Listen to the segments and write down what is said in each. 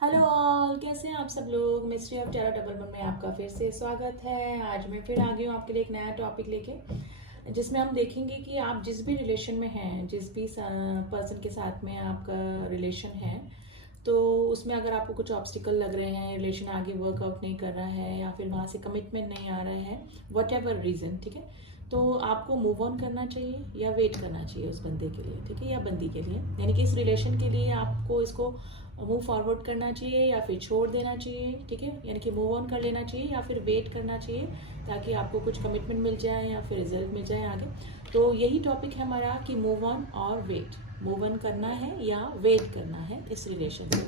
Hello all, कैसे हैं आप सब लोग। Mystery of Terra double one में आपका फिर से स्वागत है। आज मैं फिर आ गई हूँ आपके लिए एक नया टॉपिक लेके, जिसमें हम देखेंगे कि आप जिस भी रिलेशन में हैं, जिस भी पर्सन के साथ में आपका रिलेशन है, तो उसमें अगर आपको कुछ ऑब्स्टिकल लग रहे हैं, रिलेशन आगे वर्कआउट नहीं कर रहा है या फिर वहाँ से कमिटमेंट नहीं आ रहे हैं, वट एवर रीज़न, ठीक है, तो आपको मूव ऑन करना चाहिए या वेट करना चाहिए उस बंदे के लिए, ठीक है, या बंदी के लिए, यानी कि इस रिलेशन के लिए आपको इसको मूव फॉरवर्ड करना चाहिए या फिर छोड़ देना चाहिए, ठीक है, यानी कि मूव ऑन कर लेना चाहिए या फिर वेट करना चाहिए ताकि आपको कुछ कमिटमेंट मिल जाए या फिर रिजल्ट मिल जाए आगे। तो यही टॉपिक है हमारा कि मूव ऑन और वेट, मूव ऑन करना है या वेट करना है इस रिलेशन से।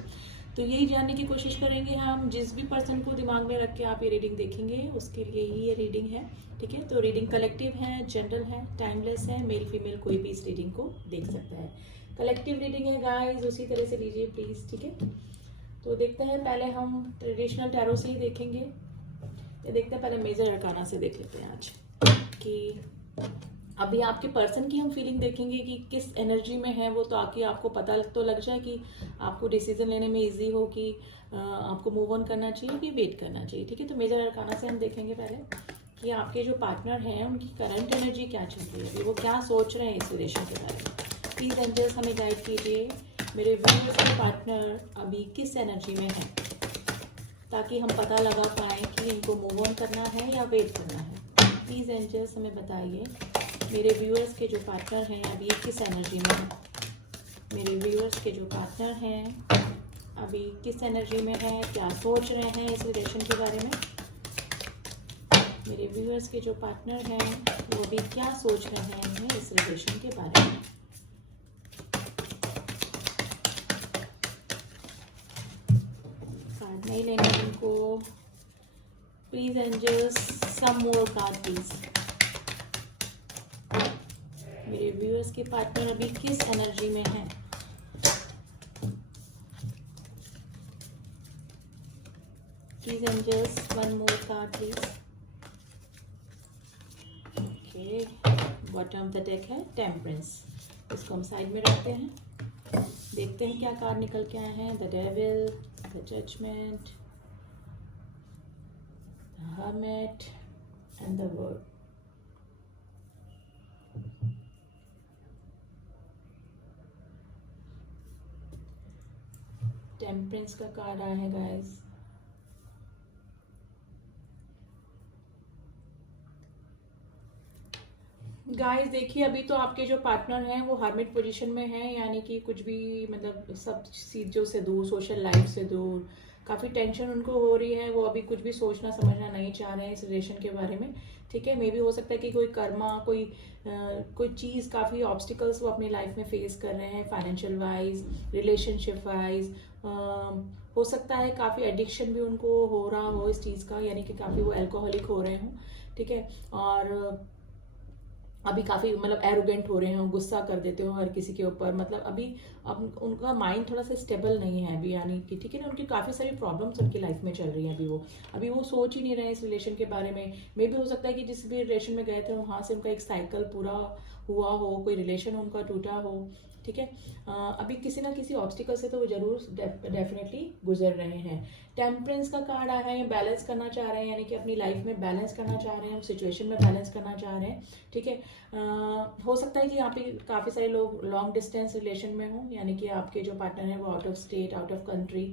तो यही जानने की कोशिश करेंगे हम। जिस भी पर्सन को दिमाग में रख के आप ये रीडिंग देखेंगे उसके लिए ही ये रीडिंग है, ठीक है। तो रीडिंग कलेक्टिव है, जनरल है, टाइमलेस है, मेल फीमेल कोई भी इस रीडिंग को देख सकता है। कलेक्टिव रीडिंग है गाइस, उसी तरह से लीजिए प्लीज़, ठीक है। तो देखते हैं, पहले हम ट्रेडिशनल टैरो से ही देखेंगे, ये देखते हैं, पहले मेजर अरकाना से देख लेते हैं आज कि अभी आपके पर्सन की हम फीलिंग देखेंगे कि किस एनर्जी में है वो, ताकि आपको पता तो लग जाए कि आपको डिसीजन लेने में इजी हो कि आपको मूव ऑन करना चाहिए कि वेट करना चाहिए, ठीक है। तो मेजर अरकाना से हम देखेंगे पहले कि आपके जो पार्टनर हैं उनकी करंट एनर्जी क्या चल रही है, वो क्या सोच रहे हैं इस रिलेशन के बारे में। प्लीज़ एंजल्स हमें गाइड कीजिए, मेरे व्यूअर्स के पार्टनर अभी किस एनर्जी में है, ताकि हम पता लगा पाएँ कि इनको मूव ऑन करना है या वेट करना है। प्लीज़ एंजल्स हमें बताइए, मेरे व्यूअर्स के जो पार्टनर हैं अभी किस एनर्जी में है, मेरे व्यूअर्स के जो पार्टनर हैं अभी किस एनर्जी में है, क्या सोच रहे हैं इस रिलेशन के बारे में। मेरे व्यूअर्स के जो पार्टनर हैं वो भी क्या सोच रहे हैं इस रिलेशन के बारे में। कार्ड नहीं लेंगे उनको, please angels some more card please. मेरे व्यूअर्स के पार्टनर अभी किस एनर्जी में है, please angels one more card please. Okay, bottom of the deck है टेम्परेंस, इसको हम साइड में रखते हैं। देखते हैं क्या कार्ड निकल के आए हैं। The devil, the judgement, the hermit and the world. Temperance का कार्ड आया है गाइस। गाइस देखिए, अभी तो आपके जो पार्टनर हैं वो हर्मिट पोजीशन में हैं, यानी कि कुछ भी मतलब सब चीज़ों से दूर, सोशल लाइफ से दूर, काफ़ी टेंशन उनको हो रही है, वो अभी कुछ भी सोचना समझना नहीं चाह रहे हैं इस रिलेशन के बारे में, ठीक है। मे भी हो सकता है कि कोई कर्मा, कोई चीज़, काफ़ी ऑब्स्टिकल्स वो अपनी लाइफ में फेस कर रहे हैं, फाइनेंशियल वाइज, रिलेशनशिप वाइज, हो सकता है काफ़ी एडिक्शन भी उनको हो रहा हो इस चीज़ का, यानी कि काफ़ी वो एल्कोहलिक हो रहे हों, ठीक है। और अभी काफ़ी मतलब एरोगेंट हो रहे हो, गुस्सा कर देते हो हर किसी के ऊपर, मतलब अभी अब उनका माइंड थोड़ा सा स्टेबल नहीं है अभी, यानी कि ठीक है ना, उनकी काफ़ी सारी प्रॉब्लम्स उनकी लाइफ में चल रही हैं अभी वो सोच ही नहीं रहे इस रिलेशन के बारे में। मे भी हो सकता है कि जिस भी रिलेशन में गए थे वहाँ से उनका एक साइकिल पूरा हुआ हो, कोई रिलेशन उनका टूटा हो, ठीक है। अभी किसी ना किसी ऑब्स्टिकल से तो वो जरूर डेफिनेटली गुजर रहे हैं। टेम्परेंस का कार्ड आया है, बैलेंस करना चाह रहे हैं, यानी कि अपनी लाइफ में बैलेंस करना चाह रहे हैं, सिचुएशन में बैलेंस करना चाह रहे हैं, ठीक है। हो सकता है कि यहाँ पे काफ़ी सारे लोग लॉन्ग डिस्टेंस रिलेशन में हों, यानी कि आपके जो पार्टनर हैं वो out of state, out of country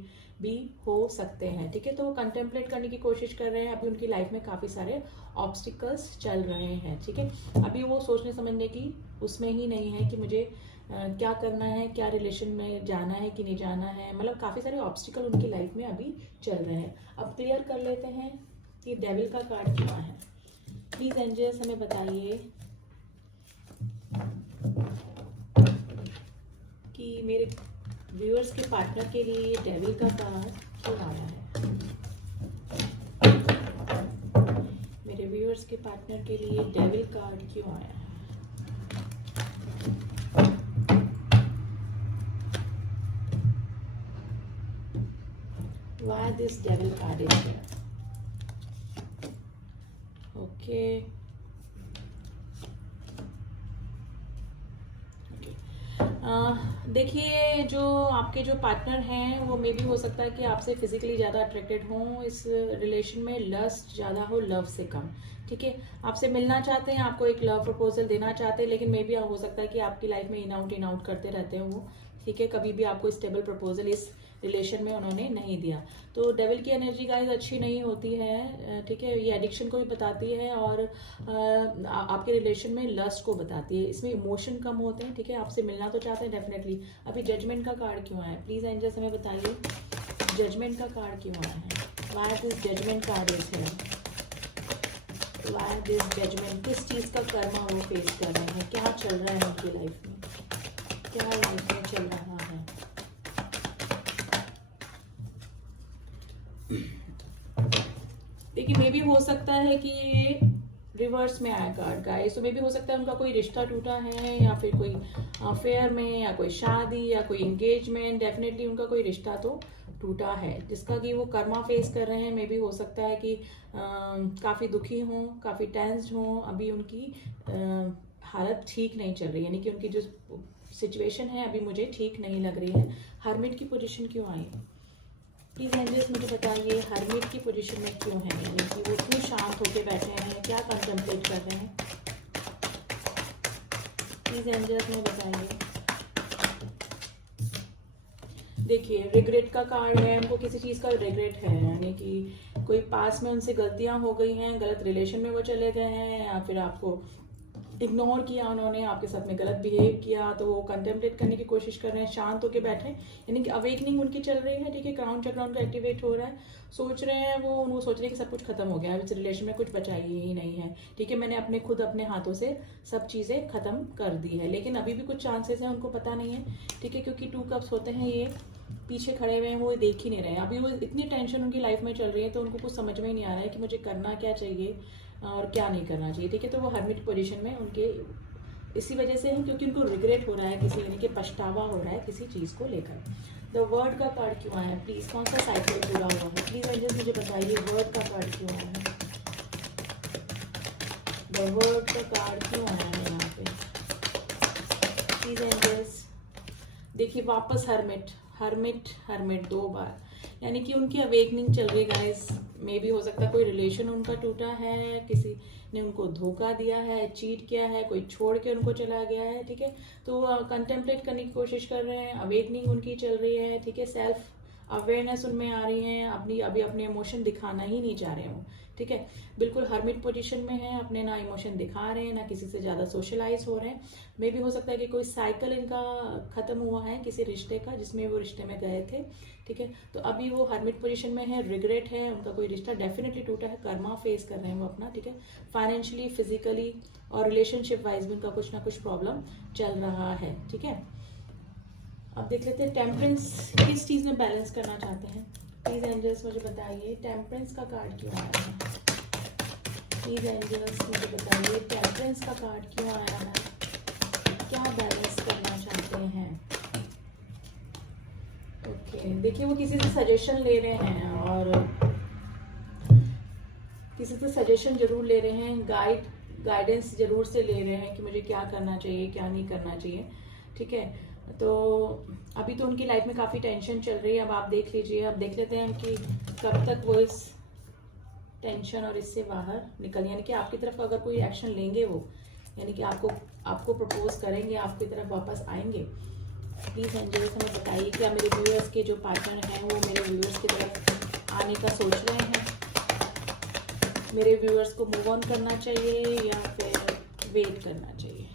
भी हो सकते हैं, ठीक है। तो वो कंटेम्पलेट करने की कोशिश कर रहे हैं, अभी उनकी लाइफ में काफ़ी सारे ऑब्स्टिकल्स चल रहे हैं, ठीक है। अभी वो सोचने समझने की उसमें ही नहीं है कि मुझे क्या करना है, क्या रिलेशन में जाना है कि नहीं जाना है, मतलब काफ़ी सारे ऑब्स्टिकल उनकी लाइफ में अभी चल रहे हैं। अब क्लियर कर लेते हैं कि डेविल का कार्ड क्या है। प्लीज एंजल्स हमें बताइए कि मेरे व्यूअर्स के पार्टनर के लिए डेविल का कार्ड क्यों आया है, मेरे व्यूअर्स के पार्टनर के लिए डेविल कार्ड क्यों आया है। Why this devil card is here? Okay. देखिए, जो आपके जो पार्टनर हैं वो मे भी हो सकता है कि आपसे फिजिकली ज़्यादा अट्रैक्टेड हों, इस रिलेशन में लस्ट ज़्यादा हो लव से कम। ठीक है, आपसे मिलना चाहते हैं, आपको एक लव प्रपोजल देना चाहते हैं, लेकिन मे भी हो सकता है कि आपकी लाइफ में इन आउट करते रहते हैं वो। ठीक है, कभी भी आपको स्टेबल प्रपोजल इस रिलेशन में उन्होंने नहीं दिया। तो डेविल की एनर्जी गाइस अच्छी नहीं होती है। ठीक है, ये एडिक्शन को भी बताती है और आपके रिलेशन में लस्ट को बताती है। इसमें इमोशन कम होते हैं। ठीक है, आपसे मिलना तो चाहते हैं डेफिनेटली। अभी जजमेंट का कार्ड क्यों आया है? प्लीज एंजल्स हमें बताइए, जजमेंट का कार्ड क्यों आया है? Why this judgement card is here? Why this judgement? किस चीज का कर्मा वो फेस कर रहे हैं? क्या चल रहा है उनकी लाइफ में? क्या लाइफ में चल रहा है? देखिए, मे भी हो सकता है कि ये रिवर्स में आया कार्ड गाइस, तो मे भी हो सकता है उनका कोई रिश्ता टूटा है, या फिर कोई अफेयर में, या कोई शादी, या कोई एंगेजमेंट। डेफिनेटली उनका कोई रिश्ता तो टूटा है जिसका कि वो कर्मा फेस कर रहे हैं। मे भी हो सकता है कि काफ़ी दुखी हों, काफ़ी टेंस्ड हों। अभी उनकी हालत ठीक नहीं चल रही, यानी कि उनकी जो सिचुएशन है अभी मुझे ठीक नहीं लग रही है। हर्मिट की पोजीशन क्यों आई? प्लीज एंजल्स मुझे बताइए, हर्मिट की पोजीशन में क्यों है? यानी कि वो क्यों शांत होकर बैठे हैं, क्या कंटेम्पलेट कर रहे हैं? प्लीज एंजल्स मुझे बताइए। देखिए, रिग्रेट का कार्ड है, उनको किसी चीज़ का रिग्रेट है, यानी कि कोई पास में उनसे गलतियां हो गई हैं, गलत रिलेशन में वो चले गए हैं, या फिर आपको इग्नोर किया उन्होंने, आपके साथ में गलत बिहेव किया, तो वो कंटेम्पलेट करने की कोशिश कर रहे हैं, शांत होकर बैठे, यानी कि अवेकनिंग उनकी चल रही है। ठीक है, क्राउन चक्र उनका एक्टिवेट हो रहा है। सोच रहे हैं वो सोच रहे हैं कि सब कुछ खत्म हो गया है, इस रिलेशन में कुछ बचा ही नहीं है। ठीक है, मैंने खुद अपने हाथों से सब चीज़ें खत्म कर दी है, लेकिन अभी भी कुछ चांसेस हैं, उनको पता नहीं है। ठीक है, क्योंकि 2 कप्स होते हैं, ये पीछे खड़े हुए हैं, वो देख ही नहीं रहे हैं। अभी वो इतनी टेंशन उनकी लाइफ में चल रही है, तो उनको कुछ समझ में ही नहीं आ रहा है कि मुझे करना क्या चाहिए और क्या नहीं करना चाहिए। ठीक है, तो वो हर्मिट पोजीशन में उनके इसी वजह से है, क्योंकि उनको रिग्रेट हो रहा है, किसी यानी कि पछतावा हो रहा है किसी चीज़ को लेकर। द वर्ड का कार्ड क्यों आया है? प्लीज़ कौन सा साइकिल पूरा हुआ है? प्लीज़ एंजल्स मुझे बताइए, वर्ड का कार्ड क्यों आया है? द वर्ड का कार्ड क्यों आया है यहाँ पे? Please angels. देखिए, वापस हर्मिट हर्मिट हर्मिट 2 बार, यानी कि उनकी अवेकनिंग चल रही है गाइस। मे भी हो सकता है कोई रिलेशन उनका टूटा है, किसी ने उनको धोखा दिया है, चीट किया है, कोई छोड़ के उनको चला गया है। ठीक है, तो कंटेम्पलेट करने की कोशिश कर रहे हैं, अवेकनिंग उनकी चल रही है। ठीक है, सेल्फ अवेयरनेस उनमें आ रही है, अभी अपने इमोशन दिखाना ही नहीं चाह रहे हो। ठीक है, बिल्कुल हर्मिट पोजीशन में है, अपने ना इमोशन दिखा रहे हैं, ना किसी से ज़्यादा सोशलाइज हो रहे हैं। मे भी हो सकता है कि कोई साइकिल इनका खत्म हुआ है किसी रिश्ते का, जिसमें वो रिश्ते में गए थे। ठीक है, तो अभी वो हर्मिट पोजीशन में है, रिग्रेट है, उनका कोई रिश्ता डेफिनेटली टूटा है, कर्मा फेस कर रहे हैं वो अपना। ठीक है, फाइनेंशियली, फिजिकली और रिलेशनशिप वाइज भी उनका कुछ ना कुछ प्रॉब्लम चल रहा है। ठीक है, अब देख लेते हैं टेम्परेंस किस चीज़ में बैलेंस करना चाहते हैं। प्लीज एंजल्स मुझे बताइए, टेम्परेंस का कार्ड क्यों आया है? प्लीज एंजल्स मुझे बताइए, टेम्परेंस का कार्ड क्यों आया है? क्या बैलेंस करना चाहते हैं? ओके, देखिए, वो किसी से सजेशन ले रहे हैं, और किसी से सजेशन जरूर ले रहे हैं, गाइडेंस जरूर से ले रहे हैं कि मुझे क्या करना चाहिए, क्या नहीं करना चाहिए। ठीक है, तो अभी तो उनकी लाइफ में काफ़ी टेंशन चल रही है। अब आप देख लीजिए, अब देख लेते हैं कि कब तक वो इस टेंशन और इससे बाहर निकल, यानी कि आपकी तरफ अगर कोई एक्शन लेंगे वो, यानी कि आपको प्रपोज करेंगे, आपकी तरफ वापस आएंगे। प्लीज़ एंजल्स हमें बताइए, क्या मेरे व्यूअर्स के जो पार्टनर हैं वो मेरे व्यूअर्स की तरफ आने का सोच रहे हैं? मेरे व्यूअर्स को मूव ऑन करना चाहिए या फिर वेट करना चाहिए?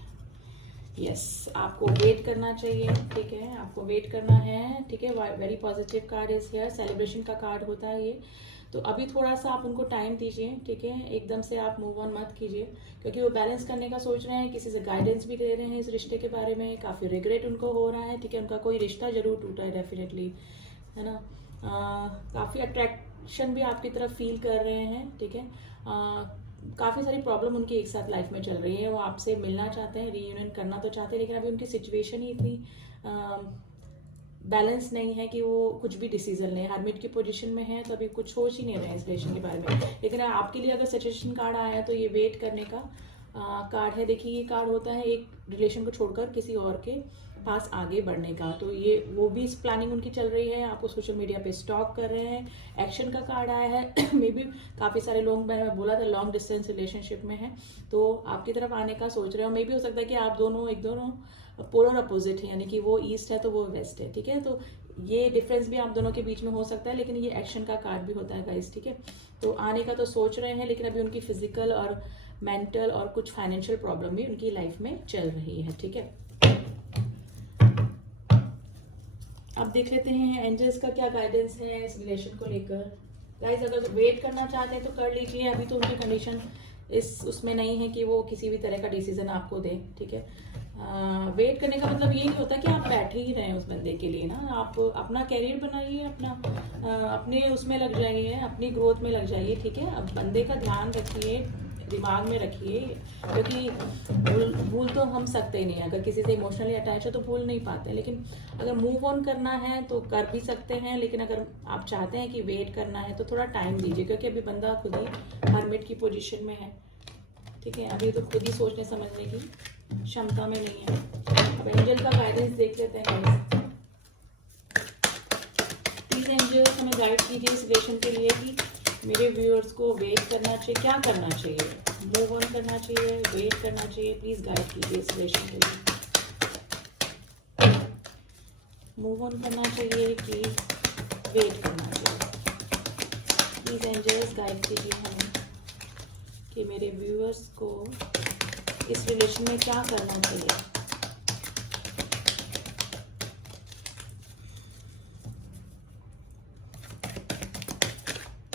यस, आपको वेट करना चाहिए। ठीक है, आपको वेट करना है। ठीक है, very positive card is here, celebration का कार्ड होता है ये। तो अभी थोड़ा सा आप उनको टाइम दीजिए। ठीक है, एकदम से आप मूव ऑन मत कीजिए, क्योंकि वो बैलेंस करने का सोच रहे हैं, किसी से गाइडेंस भी दे रहे हैं इस रिश्ते के बारे में, काफ़ी रिग्रेट उनको हो रहा है। ठीक है, उनका कोई रिश्ता जरूर टूटा है डेफिनेटली, है ना। काफ़ी अट्रैक्शन भी आपकी तरफ फील कर रहे हैं। ठीक है, काफ़ी सारी प्रॉब्लम उनकी एक साथ लाइफ में चल रही है, वो आपसे मिलना चाहते हैं, रीयूनियन करना तो चाहते हैं, लेकिन अभी उनकी सिचुएशन ही इतनी बैलेंस नहीं है कि वो कुछ भी डिसीजन लें। हर्मिट की पोजीशन में है, तो अभी कुछ सोच ही नहीं रहे हैं इस रिलेशन के बारे में। लेकिन आपके लिए अगर सजेशन कार्ड आया है तो ये वेट करने का कार्ड है। देखिए, ये कार्ड होता है एक रिलेशन को छोड़कर किसी और के पास आगे बढ़ने का। तो ये वो भी इस प्लानिंग उनकी चल रही है, आपको सोशल मीडिया पे स्टॉक कर रहे हैं, एक्शन का कार्ड आया है। मे बी काफ़ी सारे लोग, मैंने बोला था, लॉन्ग डिस्टेंस रिलेशनशिप में है, तो आपकी तरफ आने का सोच रहे हो। मे बी हो सकता है कि आप दोनों एक दोनों पोलर अपोजिट है, यानी कि वो ईस्ट है तो वो वेस्ट है, ठीक है। तो ये डिफरेंस भी आप दोनों के बीच में हो सकता है, लेकिन ये एक्शन का कार्ड भी होता है गाइस, ठीक है। तो आने का तो सोच रहे हैं, लेकिन अभी उनकी फिजिकल और मेंटल और कुछ फाइनेंशियल प्रॉब्लम भी उनकी लाइफ में चल रही है, ठीक है। अब देख लेते हैं एंजल्स का क्या गाइडेंस है इस रिलेशन को लेकर। गाइस अगर वेट करना चाहते हैं तो कर लीजिए, अभी तो उनकी कंडीशन उसमें नहीं है कि वो किसी भी तरह का डिसीजन आपको दे, ठीक है। वेट करने का मतलब ये नहीं होता कि आप बैठे ही रहें उस बंदे के लिए ना, आप अपना कैरियर बनाइए, अपने उसमें लग जाइए, अपनी ग्रोथ में लग जाइए, ठीक है। अब बंदे का ध्यान रखिए, दिमाग में रखिए, क्योंकि भूल तो हम सकते ही नहीं, अगर किसी से इमोशनली अटैच हो तो भूल नहीं पाते, लेकिन अगर मूव ऑन करना है तो कर भी सकते हैं। लेकिन अगर आप चाहते हैं कि वेट करना है तो थोड़ा टाइम दीजिए, क्योंकि अभी बंदा खुद ही हर्मिट की पोजीशन में है, ठीक है। अभी तो खुद ही सोचने समझने की क्षमता में नहीं है। अब एंजल का गाइडेंस देख लेते हैं गाइस। प्लीज एंजल हमें गाइड कीजिए इस रिलेशन के लिए कि मेरे व्यूअर्स को वेट करना चाहिए, क्या करना चाहिए, मूव ऑन करना चाहिए, वेट करना चाहिए। प्लीज गाइड कीजिए इस रिलेशन के लिए। मूव ऑन करना चाहिए कि वेट करना चाहिए। प्लीज एंजल्स गाइड कीजिए हमें कि मेरे व्यूअर्स को इस रिलेशन में क्या करना चाहिए।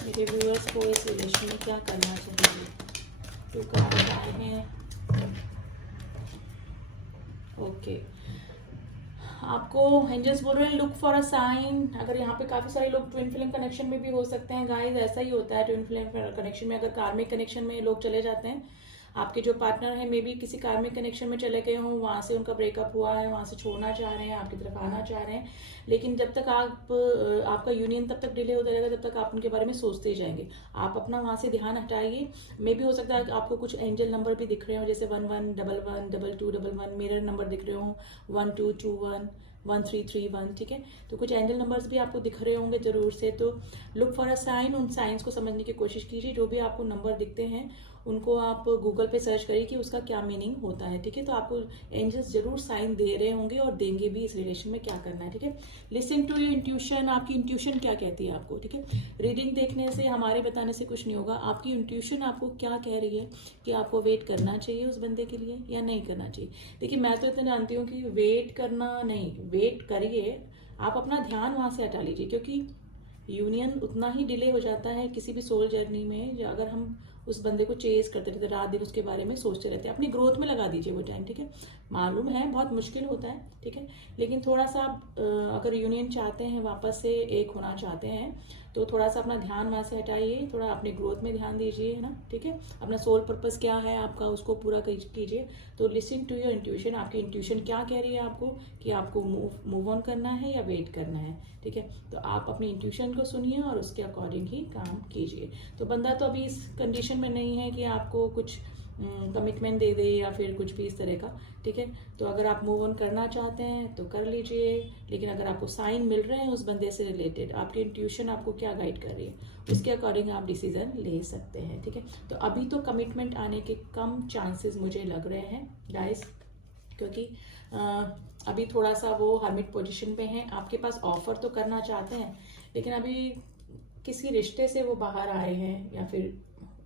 मेरे व्यूअर्स को इस रिलेशन में क्या करना चाहिए। तो कार्ड आए हैं, ओके। आपको एंजल्स बोल रहे हैं लुक फॉर अ साइन। अगर यहाँ पे काफी सारे लोग ट्विन फ्लेम कनेक्शन में भी हो सकते हैं गाइस, ऐसा ही होता है ट्विन फ्लेम कनेक्शन में। अगर कार्मिक कनेक्शन में लोग चले जाते हैं, आपके जो पार्टनर है मे बी किसी कार्मिक कनेक्शन में चले गए हों, वहां से उनका ब्रेकअप हुआ है, वहां से छोड़ना चाह रहे हैं, आपकी तरफ आना चाह रहे हैं, लेकिन जब तक आपका यूनियन तब तक डिले होता रहेगा, जब तक आप उनके बारे में सोचते ही जाएंगे। आप अपना वहां से ध्यान हटाइए। मे भी हो सकता है आपको कुछ एंजल नंबर भी दिख रहे हो, जैसे 1111 2211, मेरर नंबर दिख रहे हो 1221 1331, ठीक है। तो कुछ एंजल नंबर्स भी आपको दिख रहे होंगे जरूर से। तो लुक फॉर अ साइन, उन साइंस को समझने की कोशिश कीजिए। जो भी आपको नंबर दिखते हैं उनको आप गूगल पे सर्च करिए कि उसका क्या मीनिंग होता है, ठीक है। तो आपको एंजल्स जरूर साइन दे रहे होंगे और देंगे भी इस रिलेशन में क्या करना है, ठीक है। लिसन टू योर इंट्यूशन, आपकी इंट्यूशन क्या कहती है आपको, ठीक है। रीडिंग देखने से, हमारे बताने से कुछ नहीं होगा। आपकी इंट्यूशन आपको क्या कह रही है कि आपको वेट करना चाहिए उस बंदे के लिए या नहीं करना चाहिए। देखिए मैं तो इतना जानती हूँ कि वेट करना नहीं, वेट करिए, आप अपना ध्यान वहां से हटा लीजिए, क्योंकि यूनियन उतना ही डिले हो जाता है किसी भी सोल जर्नी में अगर हम उस बंदे को चेज करते रहते, रात दिन उसके बारे में सोचते रहते हैं। अपनी ग्रोथ में लगा दीजिए वो टाइम, ठीक है। मालूम है बहुत मुश्किल होता है, ठीक है, लेकिन थोड़ा सा अगर यूनियन चाहते हैं, वापस से एक होना चाहते हैं, तो थोड़ा सा अपना ध्यान वहां से हटाइए, थोड़ा अपनी ग्रोथ में ध्यान दीजिए, है ना, ठीक है। अपना सोल पर्पस क्या है आपका, उसको पूरा कीजिए। तो लिसन टू योर इंट्यूशन, आपकी इंट्यूशन क्या कह रही है आपको कि आपको मूव ऑन करना है या वेट करना है, ठीक है। तो आप अपनी इंट्यूशन को सुनिए और उसके अकॉर्डिंग ही काम कीजिए। तो बंदा तो अभी इस कंडीशन में नहीं है कि आपको कुछ कमिटमेंट दे दे या फिर कुछ भी इस तरह का, ठीक है। तो अगर आप मूव ऑन करना चाहते हैं तो कर लीजिए, लेकिन अगर आपको साइन मिल रहे हैं उस बंदे से रिलेटेड, आपकी इंट्यूशन आपको क्या गाइड कर रही है, उसके अकॉर्डिंग आप डिसीजन ले सकते हैं, ठीक है। तो अभी तो कमिटमेंट आने के कम चांसेस मुझे लग रहे हैं गाइस, क्योंकि अभी थोड़ा सा वो हर्मिट पोजीशन पे हैं। आपके पास ऑफर तो करना चाहते हैं, लेकिन अभी किसी रिश्ते से वो बाहर आए हैं या फिर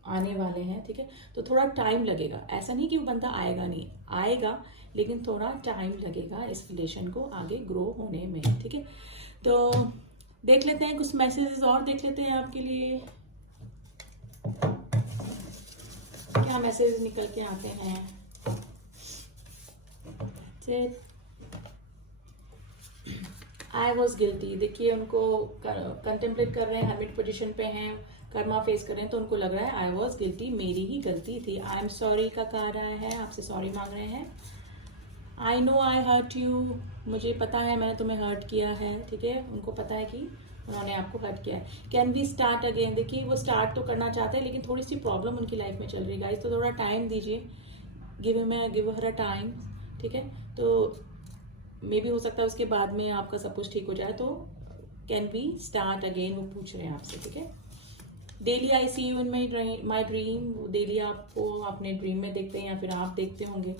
आने वाले हैं, ठीक है। तो थोड़ा टाइम लगेगा, ऐसा नहीं कि वो बंदा आएगा नहीं, आएगा, लेकिन थोड़ा टाइम लगेगा इस रिलेशन को आगे ग्रो होने में, ठीक है। तो देख लेते हैं कुछ मैसेजेस और देख लेते हैं आपके लिए क्या मैसेज निकल के आते हैं। आई वॉज गिल्टी, देखिए उनको कंटेम्पलेट कर रहे हैं, हर्मिट पोजीशन पे हैं, कर्मा फेस कर रहे हैं, तो उनको लग रहा है आई वॉज गिल्टी, मेरी ही गलती थी। आई एम सॉरी का कार्ड आया है, आपसे सॉरी मांग रहे हैं। I know I hurt you, मुझे पता है मैंने तुम्हें हर्ट किया है, ठीक है। उनको पता है कि उन्होंने आपको हर्ट किया है। कैन वी स्टार्ट अगेन, देखिए वो स्टार्ट तो करना चाहते हैं, लेकिन थोड़ी सी प्रॉब्लम उनकी लाइफ में चल रही है गाइस, तो थोड़ा टाइम दीजिए, गिव हर अ टाइम, ठीक है। तो मे भी हो सकता है उसके बाद में आपका सब कुछ ठीक हो जाए, तो कैन बी स्टार्ट अगेन, वो पूछ रहे हैं आपसे, ठीक है। Daily I see you in my dream, daily आपको अपने ड्रीम में देखते हैं या फिर आप देखते होंगे।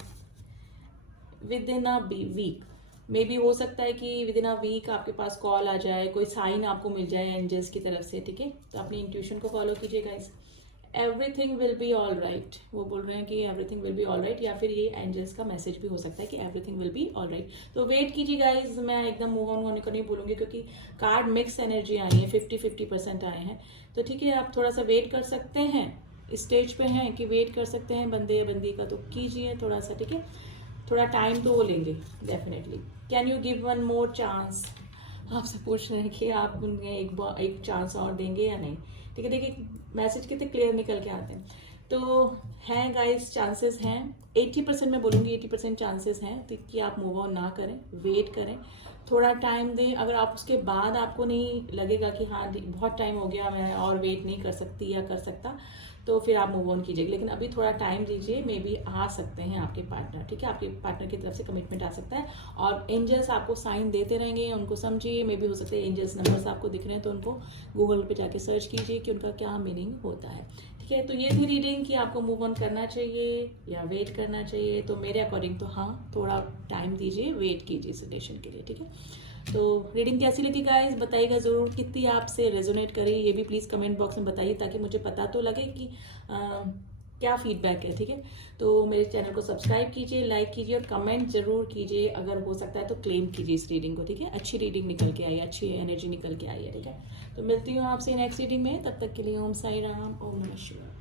Within a week, maybe हो सकता है कि विद इन अ वीक आपके पास कॉल आ जाए, कोई साइन आपको मिल जाए एंजल्स की तरफ से, ठीक है। तो अपनी इंट्यूशन को फॉलो कीजिए guys. Everything will be all right, वो बोल रहे हैं कि everything will be all right, या फिर ये एंजल्स का मैसेज भी हो सकता है कि everything will be all right. तो वेट कीजिए गाइज, मैं एकदम मूव ऑन होने को नहीं बोलूंगी, क्योंकि कार्ड मिक्स एनर्जी आई है, 50-50% आए हैं। तो ठीक है, आप थोड़ा सा वेट कर सकते हैं, स्टेज पे हैं कि वेट कर सकते हैं बंदे या बंदी का, तो कीजिए थोड़ा सा, ठीक है। थोड़ा टाइम तो वो लेंगे definitely. Can you give one more chance, आपसे पूछ रहे हैं कि आप उन्हें एक चांस और देंगे या नहीं, ठीक है। देखिए मैसेज कितने क्लियर निकल के आते हैं। तो हैं गाइस, चांसेस हैं 80%, मैं बोलूँगी 80% चांसेस हैं तो कि आप मूव ऑन ना करें, वेट करें, थोड़ा टाइम दें। अगर आप उसके बाद आपको नहीं लगेगा कि हाँ बहुत टाइम हो गया, मैं और वेट नहीं कर सकती या कर सकता, तो फिर आप मूव ऑन कीजिए। लेकिन अभी थोड़ा टाइम दीजिए, मे बी आ सकते हैं आपके पार्टनर, ठीक है। आपके पार्टनर की तरफ से कमिटमेंट आ सकता है, और एंजल्स आपको साइन देते रहेंगे, उनको समझिए। मे बी हो सकता है एंजल्स नंबर्स आपको दिख रहे हैं, तो उनको गूगल पे जाके सर्च कीजिए कि उनका क्या मीनिंग होता है, ठीक है। तो ये थी रीडिंग कि आपको मूव ऑन करना चाहिए या वेट करना चाहिए। तो मेरे अकॉर्डिंग तो हाँ, थोड़ा टाइम दीजिए, वेट कीजिए इस रिलेशन के लिए, ठीक है। तो रीडिंग कैसी लगी गाइस, बताइएगा ज़रूर, कितनी आपसे रेजोनेट करी ये भी प्लीज़ कमेंट बॉक्स में बताइए, ताकि मुझे पता तो लगे कि क्या फीडबैक है, ठीक है। तो मेरे चैनल को सब्सक्राइब कीजिए, लाइक कीजिए और कमेंट जरूर कीजिए, अगर हो सकता है तो क्लेम कीजिए इस रीडिंग को, ठीक है। अच्छी रीडिंग निकल के आई है, अच्छी एनर्जी निकल के आई है, ठीक है। तो मिलती हूँ आपसे नेक्स्ट रीडिंग में, तब तक के लिए ओम साई राम, ओम नमः शिवाय।